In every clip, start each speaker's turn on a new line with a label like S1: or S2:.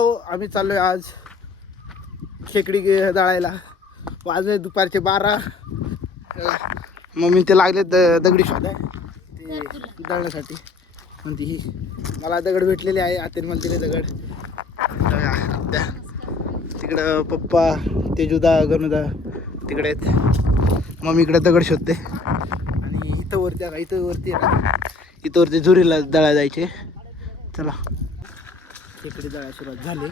S1: हो आम्ही चाललो आहे आज खेकडी जाळायला वाजले दुपारचे बारा. मम्मी ते लागले द दगडी शोधाय ते दळण्यासाठी. म्हणते ही मला दगड भेटलेले आहे. आत्याने मला दिले दगड. तर त्या तिकडं पप्पा तेजुदा गणुदा तिकडे आहेत. मम्मी इकडे दगड शोधते. आणि इथं वरती इथं वरती इथं वरती झुरीला दळा जायचे. चला. खेकडे दळा सुरुवात झाली.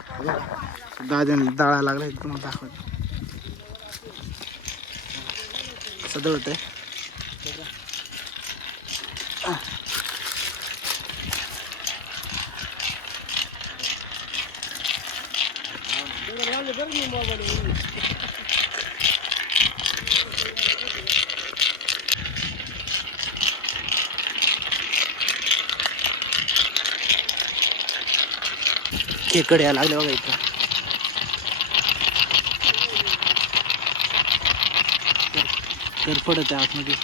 S1: दाद्याने दळा लागला इथं तुम्हाला दाखवतो. कसं दळत आहे खेकड यायला लागले बघा इथं. तर पडत आहे आतमध्ये.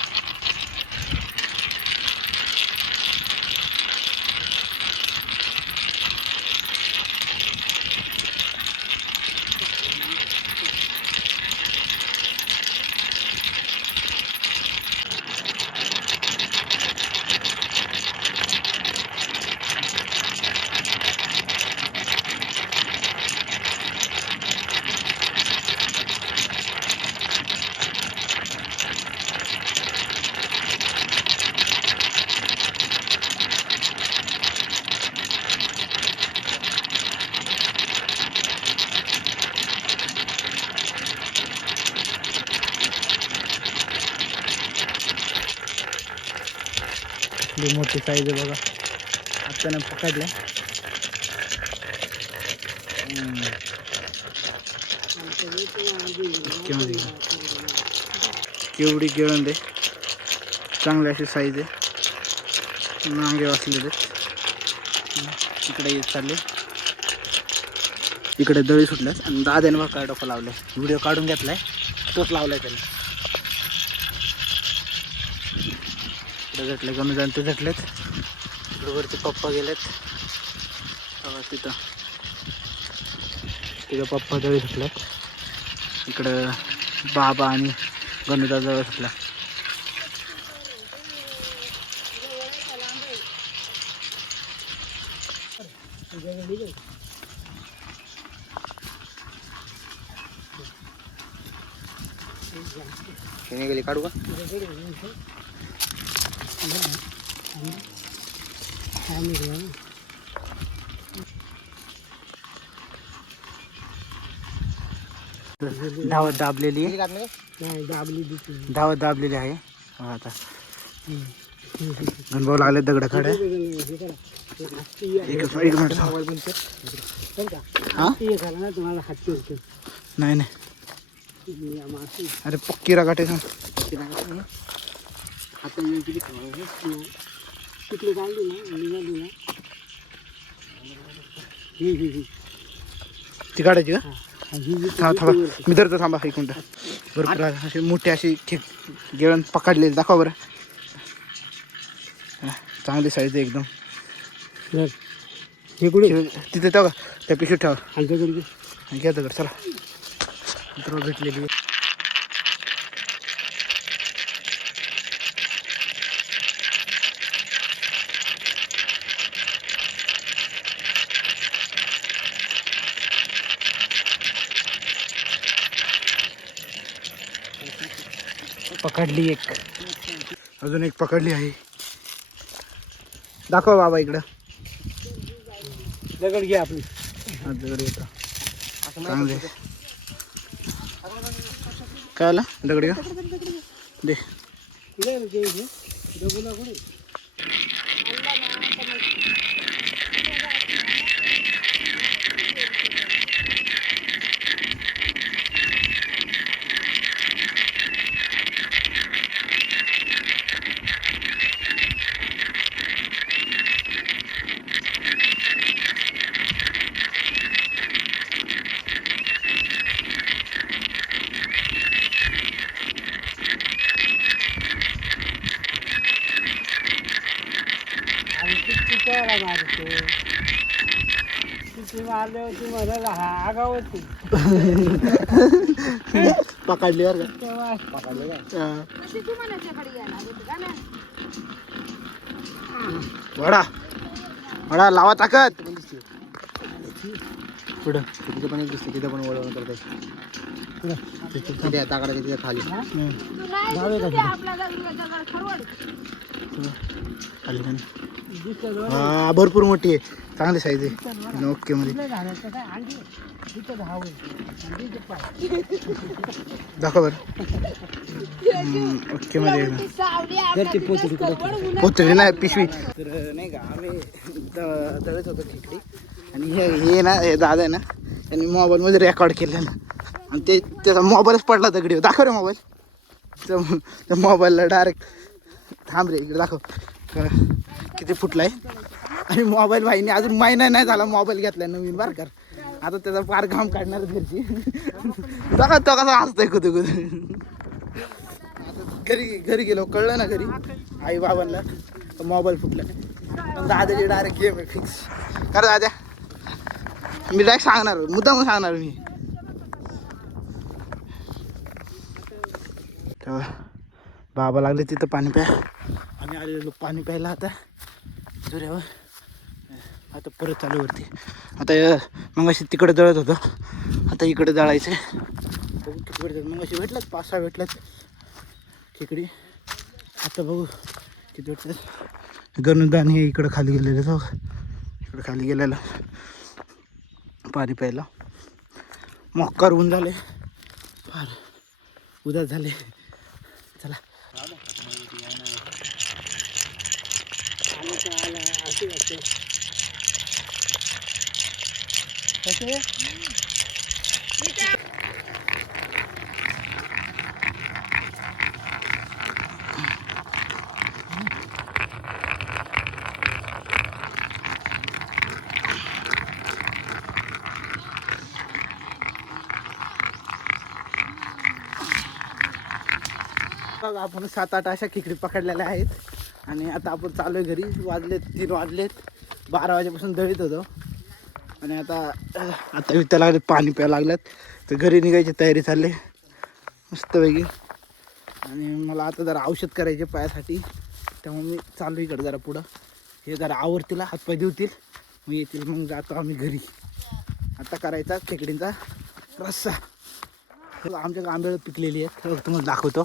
S1: लई मोठी साईज आहे बघा. आत्ताने पकडल्या. केवढी केवढी गिळंद आहे. चांगली अशी साईज आहे. नांगे वाचलेले इकडे येत चालले. इकडे दळी सुटल्यात आणि दाद्याने बघा काय डोकं लावले व्हिडिओ काढून घेतलाय. तोच लावलाय त्याने. इकडे झटले कमी जाणते झटलेत. इकडे पप्पा गेलेत. बघा तिथं. तिथं पप्पा जवळ सुटल्यात इकडं बाबा आणि गणुदा जवळ सुटला गेली काढू का? धावत दाबलेली आहे. धावत दाबलेली आहे? आता. गणभाऊ लागले दगड खडे. एक एक मिनिट नाही नाही. अरे पक्की रगाटे सांग. ती काढायची का? थांबा थांबा. मी धरतो थांबा मिनिट. भरपूर. अशी मोठी खेक गिळण पकडलेली. दाखवा बरं. हा, चांगली साईज एकदम. तिथे ठेवा त्या पिशवीत ठेवा. आणि घ्या दगड चला. मित्र भेटलेली. पकडली एक. अजून एक पकडली आहे. दाखव बाबा इकडं.
S2: दगड घ्या आपली.
S1: दगड घेता. चांगले काय आला? दगड घ्या दे.
S2: दगड त्याला मारते. किती मारले होती म्हणाल हा आगाव होती.
S1: पकडली बरं का? पकडली वडा. वडा लावा ताकद. पुढं. तिथे पण एक दिसते तिथे पण वळवण करतात खाली. हा भरपूर मोठी आहे. चांगली साईज आहे. ओके मध्ये. दाखव ओके मध्ये पोचली नाही पिशवी. तर नाही का आम्ही दळत होतो खेकडी. आणि हे हे ना हे दादा आहे ना त्यांनी मोबाईलमध्ये रेकॉर्ड केलेलं आणि ते त्याचा मोबाईलच पडला दगडी दाखव रे मोबाईल त्या मोबाईलला डायरेक्ट थांब रे इकडे दाखव. किती फुटलाय? आणि मोबाईल भाईने अजून महिना नाही झाला मोबाईल घेतलाय नवीन बार कर आता त्याचा फार घाम काढणार घरची. बघा तो कसा हसतोय कुठे कुठे घरी घरी गेलो कळलं ना घरी? आई बाबांना. मोबाईल फुटला पण दादाची डायरेक्ट गेम आहे फिक्स कारण दादा. मी डायरेक्ट सांगणार मुद्दाम सांगणार मी. तेव्हा बाबा लागले तिथं पाणी प्या. आम्ही आलेलो पाणी प्यायला आता. दुऱ्यावर हो. आता परत चालू वरती. आता मग अशी तिकडे दळत होतो. आता इकडे दळायचं बघू किती भेटतात मग अशी भेटल्यात पाच सहा भेटल्यात खेकडी. आता बघू किती भेटतात गणदान हे इकडं खाली गेलेलं जाऊ हो. इकडं खाली गेलेलं. पाणी प्यायला. मक्कार ऊन झाले फार उदास झाले. चला. Ano? Mayroon na बघा आपण सात आठ अशा खेकडी पकडलेल्या आहेत. आणि आता आपण चालू आहे घरी. वाजलेत तीन वाजलेत. बारा वाजेपासून दळीत होतो. आणि आता आता वित्या लागले पाणी प्यायला लागल्यात. तर घरी निघायची तयारी चालली मस्तपैकी. आणि मला आता जरा औषध करायचे पायासाठी. त्यामुळे मी चालू इकडे जरा पुढं. हे जरा आवडतील हातपाय देवतील मग येतील. मग जातो आम्ही घरी. आता करायचा खेकडींचा रस्सा. आमच्या आंबेळ पिकलेली आहेत. तुम्हाला दाखवतो.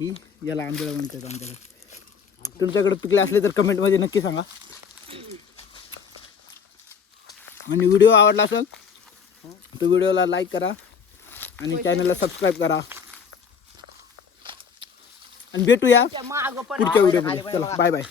S1: ही याला आंबेळ म्हणतात आमच्याकडे. तुमच्याकडे पिकले असले तर कमेंटमध्ये नक्की सांगा. आणि व्हिडिओ आवडला असेल तर व्हिडिओला लाईक करा आणि चॅनलला सबस्क्राईब करा. आणि भेटूया पुढच्या व्हिडिओमध्ये चला बाय बाय